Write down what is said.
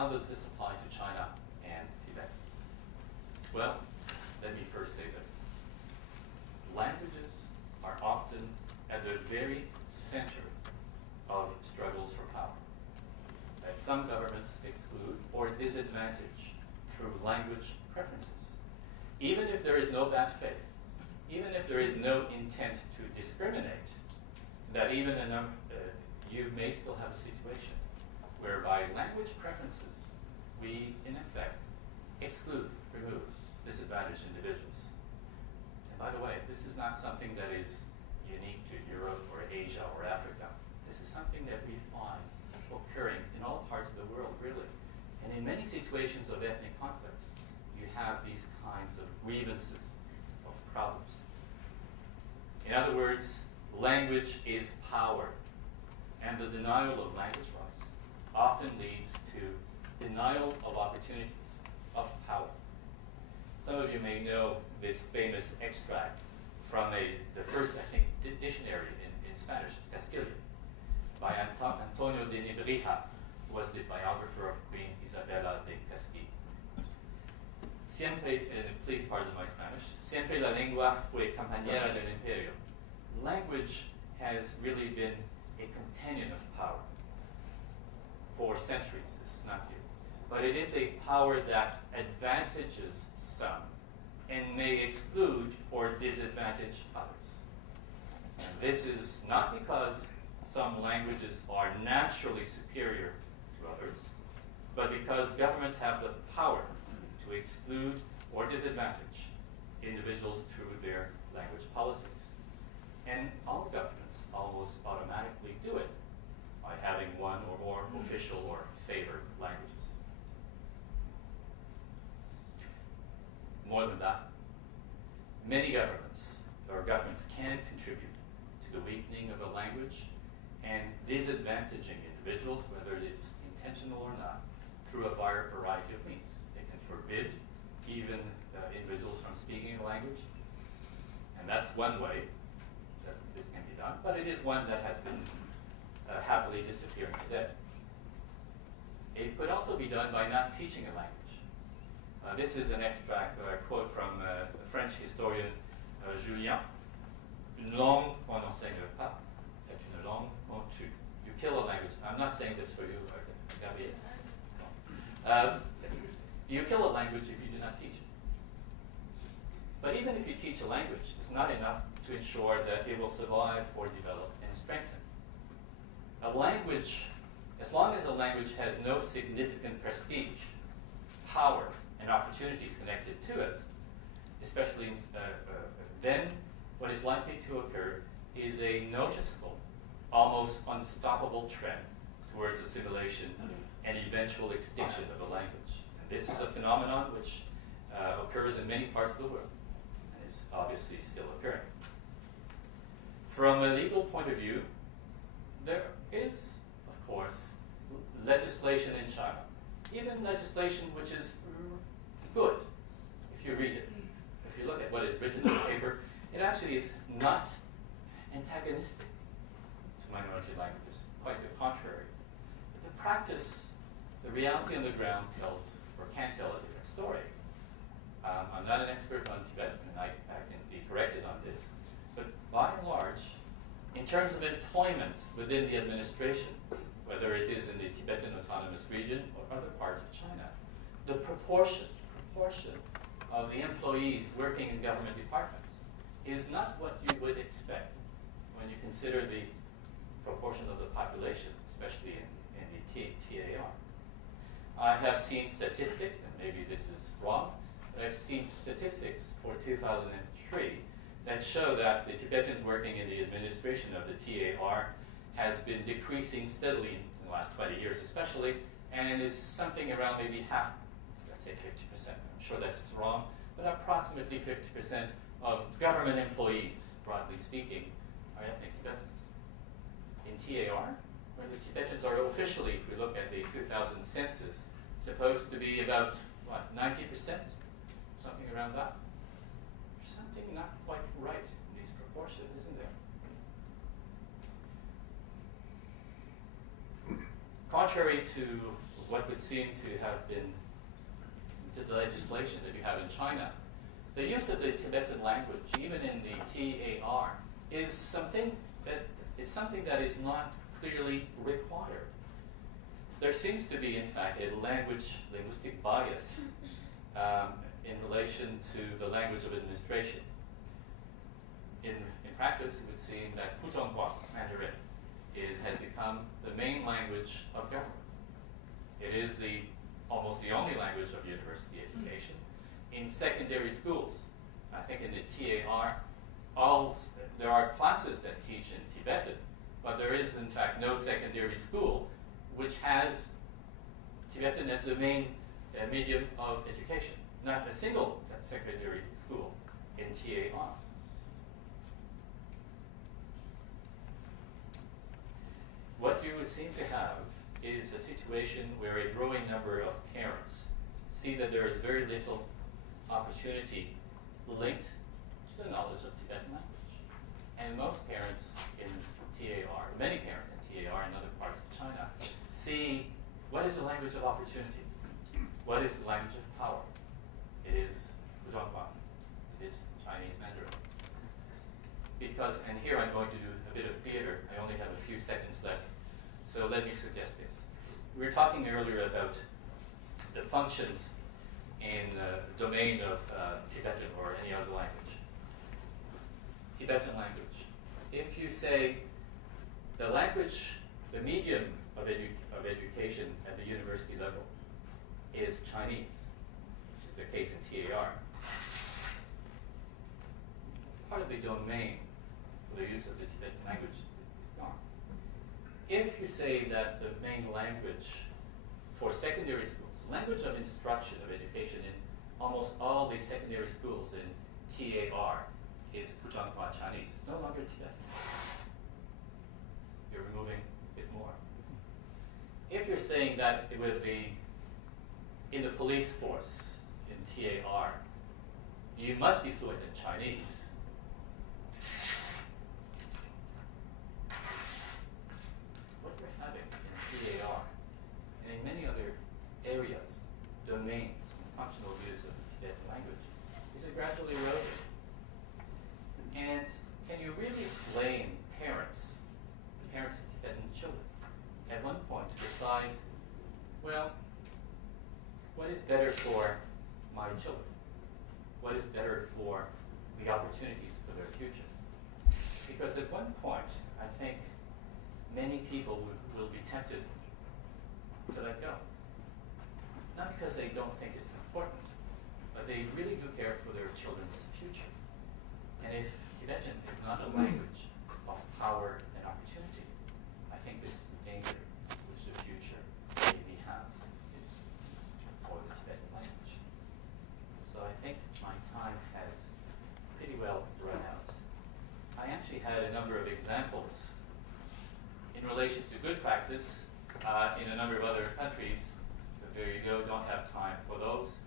how does this apply to China and Tibet? Well, let me first say this. Languages are often at the very center of struggles for power. That some governments exclude or disadvantage through language preferences. Even if there is no bad faith, even if there is no intent to discriminate, that even you may still have a situation whereby language preferences, we in effect exclude, remove, disadvantage individuals. And by the way, this is not something that is unique to Europe or Asia or Africa. This is something that we find occurring in all parts of the world, really. And in many situations of ethnic conflicts, you have these kinds of grievances, of problems. In other words, language is power, and the denial of language rights often leads to denial of opportunities, of power. Some of you may know this famous extract from the first, I think, dictionary in Spanish, Castilian, by Antonio de Nebrija, who was the biographer of Queen Isabella de Castile. Siempre, please pardon my Spanish, siempre la lengua fue compañera del imperio. Language has really been a companion of power for centuries. This is not new. But it is a power that advantages some and may exclude or disadvantage others. And this is not because some languages are naturally superior to others, but because governments have the power to exclude or disadvantage individuals through their language policies. And all governments almost automatically do it by having one or more official or favored languages. More than that, many governments can contribute to the weakening of a language and disadvantaging individuals, whether it's intentional or not, through a variety of means. They can forbid even individuals from speaking a language, and that's one way that this can be done, but it is one that has been happily disappearing today. It could also be done by not teaching a language. This is an extract, a quote from the French historian Julien. Une langue qu'on n'enseigne pas est une langue qu'on tue. You kill a language. I'm not saying this for you, Gabriel. You kill a language if you do not teach it. But even if you teach a language, it's not enough to ensure that it will survive or develop and strengthen. A language, as long as a language has no significant prestige, power, and opportunities connected to it, especially then what is likely to occur is a noticeable, almost unstoppable trend towards assimilation and eventual extinction of a language. And this is a phenomenon which occurs in many parts of the world and is obviously still occurring. From a legal point of view, there is, of course, legislation in China, even legislation which is good if you read it. If you look at what is written in the paper, it actually is not antagonistic to minority languages, quite the contrary. But the practice, the reality on the ground tells, or can tell, a different story. I'm not an expert on Tibet, and I can be corrected on this, but by and large, in terms of employment within the administration, whether it is in the Tibetan Autonomous Region or other parts of China, the proportion of the employees working in government departments is not what you would expect when you consider the proportion of the population, especially in the TAR. I have seen statistics, and maybe this is wrong, but I've seen statistics for 2003 that show that the Tibetans working in the administration of the TAR has been decreasing steadily in the last 20 years especially, and is something around maybe half, let's say 50%. I'm sure that's wrong, but approximately 50% of government employees, broadly speaking, are ethnic Tibetans. In TAR, where the Tibetans are officially, if we look at the 2000 census, supposed to be about, 90%? Something around that? There's something not quite right in these proportions, isn't there? Contrary to what would seem to have been the legislation that you have in China, the use of the Tibetan language, even in the TAR, is something that is not clearly required. There seems to be, in fact, a linguistic bias in relation to the language of administration. In practice, it would seem that Putonghua, Mandarin, has become the main language of government. It is almost the only language of university education. In secondary schools, I think in the TAR, there are classes that teach in Tibetan, but there is, in fact, no secondary school which has Tibetan as the main medium of education. Not a single secondary school in TAR. What you would seem to have is a situation where a growing number of parents see that there is very little opportunity linked to the knowledge of Tibetan language. And most parents in TAR, many parents in TAR and other parts of China, see what is the language of opportunity? What is the language of power? It is Putonghua. It is Chinese Mandarin. Because, and here I'm going to do a bit of theater. I only have a few seconds left. So let me suggest this. We were talking earlier about the functions in the domain of Tibetan or any other language. Tibetan language. If you say the language, the medium of education at the university level is Chinese, which is the case in TAR, part of the domain for the use of the Tibetan language is gone. If you say that the main language for secondary schools, language of instruction, of education in almost all the secondary schools in TAR is Putonghua Chinese, it's no longer Tibetan. You're removing a bit more. If you're saying that in the police force in TAR, you must be fluent in Chinese, what you're having in TAR and in many other areas, domains, and functional use of the Tibetan language is a gradual erosion. And can you really blame parents, the parents of Tibetan children, at one point to decide, well, what is better for my children? What is better for the opportunities for their future? Because at one point, I think many people will be tempted to let go. Not because they don't think it's important, but they really do care for their children's future. And if Tibetan is not a language of power and opportunity, I think this danger which the future maybe has is for the Tibetan language. So I think my time has pretty well run out. I actually had a number of examples in relation to good practice in a number of other countries. But there you go, don't have time for those.